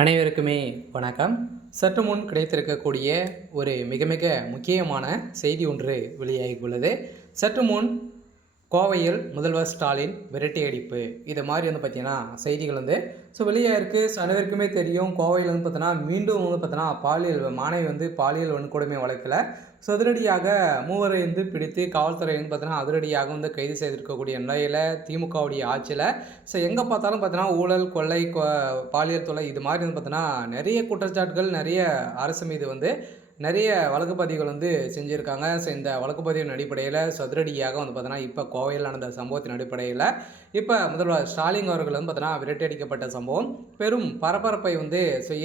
அனைவருக்குமே வணக்கம். சற்று முன் கிடைத்திருக்கக்கூடிய ஒரு மிக மிக முக்கியமான செய்தி ஒன்று வெளியாகியுள்ளது. சற்று முன் கோவையில் முதல்வர் ஸ்டாலின் விரட்டி அடிப்பு இது மாதிரி பார்த்தீங்கன்னா செய்திகள் வெளியாயிருக்கு. அனைவருக்குமே தெரியும், கோவையில் பார்த்தீங்கன்னா மீண்டும் பார்த்தீங்கன்னா மாணவி பாலியல் வன்கொடுமை வழக்கில் அதிரடியாக மூவரை பிடித்து காவல்துறை பார்த்தீங்கன்னா அதிரடியாக கைது செய்திருக்கக்கூடிய நிலையில் திமுகவுடைய ஆட்சியில் எங்கே பார்த்தாலும் பார்த்தீங்கன்னா ஊழல், கொள்ளை, பாலியல் தொல்லை இது மாதிரி பார்த்தீங்கன்னா நிறைய குற்றச்சாட்டுகள் நிறைய அரசு மீது நிறைய வழக்கு பதிவுகள் செஞ்சுருக்காங்க. இந்த வழக்கு பதிவின் அடிப்படையில் அதிரடியாக பார்த்தீங்கன்னா இப்போ கோவையில் நடந்த சம்பவத்தின் அடிப்படையில் இப்போ முதல்வர் ஸ்டாலின் அவர்கள் பார்த்தீங்கன்னா விரட்டியடிக்கப்பட்ட சம்பவம் பெரும் பரபரப்பை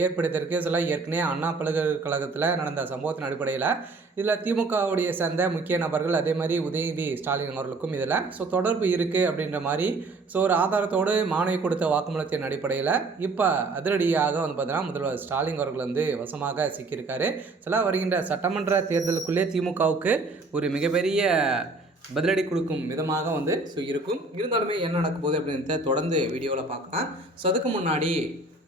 ஏற்படுத்தியிருக்கு. ஏற்கனவே அண்ணா பல்கலைக்கழகத்தில் நடந்த சம்பவத்தின் அடிப்படையில் இதில் திமுகவுடைய சேர்ந்த முக்கிய நபர்கள் அதே மாதிரி உதயநிதி ஸ்டாலின் அவர்களுக்கும் இதில் தொடர்பு இருக்குது அப்படின்ற மாதிரி ஒரு ஆதாரத்தோடு மாணவி கொடுத்த வாக்குமூலத்தின் அடிப்படையில் இப்போ அதிரடியாக பார்த்தீங்கன்னா முதல்வர் ஸ்டாலின் அவர்கள் வசமாக சிக்கியிருக்காரு. வருகின்ற சட்டமன்ற தேர்தலுக்குள்ளே திமுகவுக்கு ஒரு மிகப்பெரிய பதிலடி கொடுக்கும் விதமாக இருக்கும். இருந்தாலுமே என்ன நடக்க போகுது அப்படின்றத தொடர்ந்து வீடியோவில் பார்க்கலாம். அதுக்கு முன்னாடி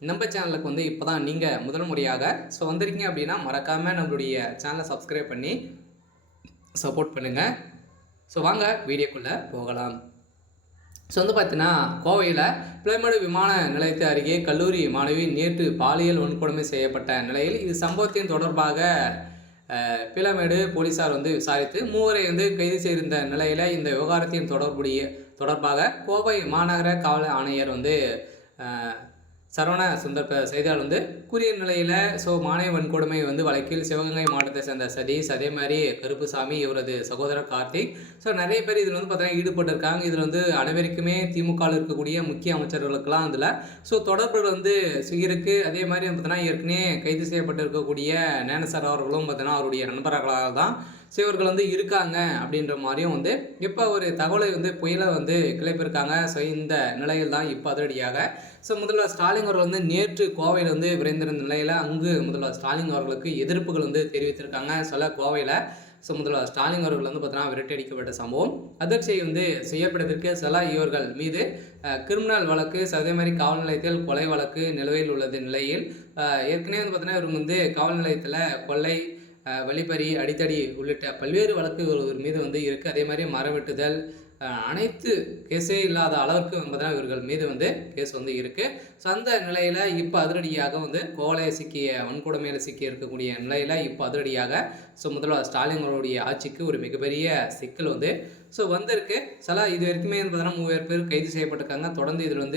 நம்ம சேனலுக்கு இப்போ தான் நீங்கள் முதல் முறையாக வந்திருக்கீங்க அப்படின்னா மறக்காமல் நம்மளுடைய சேனலை சப்ஸ்கிரைப் பண்ணி சப்போர்ட் பண்ணுங்கள். வாங்க வீடியோக்குள்ளே போகலாம். பார்த்தீங்கன்னா கோவையில் பிளைமேடு விமான நிலையத்தை அருகே கல்லூரி மாணவி நேற்று பாலியல் வன்கொடுமை செய்யப்பட்ட நிலையில் இது சம்பவத்தின் தொடர்பாக பிளைமேடு போலீஸார் விசாரித்து மூவரை கைது செய்திருந்த நிலையில் இந்த விவகாரத்தின் தொடர்பாக கோவை மாநகர காவல் ஆணையர் சரவண சுந்தர் செய்தியாளர் கூறிய நிலையில் மாணவி வன்கொடுமை வழக்கில் சிவகங்கை மாவட்டத்தை சேர்ந்த சதீஷ், அதே மாதிரி கருப்புசாமி, இவரது சகோதரர் கார்த்திக், நிறைய பேர் இதில் பார்த்தீங்கன்னா ஈடுபட்டிருக்காங்க. இதில் அனைவருக்குமே திமுகவில் இருக்கக்கூடிய முக்கிய அமைச்சர்களுக்கெல்லாம் அதில் தொடர்புகள் இருக்குது. அதே மாதிரி பார்த்தீங்கன்னா ஏற்கனவே கைது செய்யப்பட்டிருக்கக்கூடிய நேனசர் அவர்களும் பார்த்தீங்கன்னா அவருடைய நண்பர்களாக தான் இவர்கள் இருக்காங்க அப்படின்ற மாதிரியும் இப்போ ஒரு தகவலை புயலை கிளப்பியிருக்காங்க. இந்த நிலையில் தான் இப்போ அதிரடியாக முதல்வர் ஸ்டாலின் அவர்கள் நேற்று கோவையில் விரைந்திருந்த நிலையில் அங்கு முதல்வர் ஸ்டாலின் அவர்களுக்கு எதிர்ப்புகள் தெரிவித்திருக்காங்க. கோவையில் முதல்வர் ஸ்டாலின் அவர்கள் பார்த்தீங்கன்னா விரட்டடிக்கப்பட்ட சம்பவம் அதிர்ச்சியை செய்யப்படுவதற்கு இவர்கள் மீது கிரிமினல் வழக்கு, அதே மாதிரி காவல் நிலையத்தில் கொலை வழக்கு நிலுவையில் உள்ளது நிலையில் ஏற்கனவே பார்த்தீங்கன்னா இவங்க காவல் நிலையத்தில் கொள்ளை, வழிப்பறி, அடித்தடி உள்ளிட்ட பல்வேறு வழக்குகள் மீது இருக்குது. அதே மாதிரி மரம் வெட்டுதல் அனைத்து கேஸே இல்லாத அளவுக்கு பார்த்தீங்கன்னா இவர்கள் மீது கேஸ் இருக்குது. அந்த நிலையில் இப்போ அதிரடியாக கோவையில் சிக்கிய வன்கொடுமையில் சிக்கி இருக்கக்கூடிய நிலையில் இப்போ அதிரடியாக முதல்வர் ஸ்டாலின் அவருடைய ஆட்சிக்கு ஒரு மிகப்பெரிய சிக்கல் வந்திருக்கு. இது வரைக்குமே பார்த்தீங்கன்னா 3000 பேர் கைது செய்யப்பட்டிருக்காங்க. தொடர்ந்து இதில்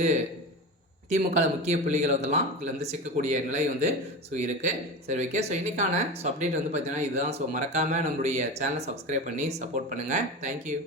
திமுக முக்கிய புள்ளிகள் இதில் சிக்கக்கூடிய நிலை இருக்குது. ஓகே. இன்றைக்கான அப்டேட் பார்த்தீங்கன்னா இதுதான். மறக்காமல் நம்மளுடைய சேனலை சப்ஸ்கிரைப் பண்ணி சப்போர்ட் பண்ணுங்கள். தேங்க்யூ.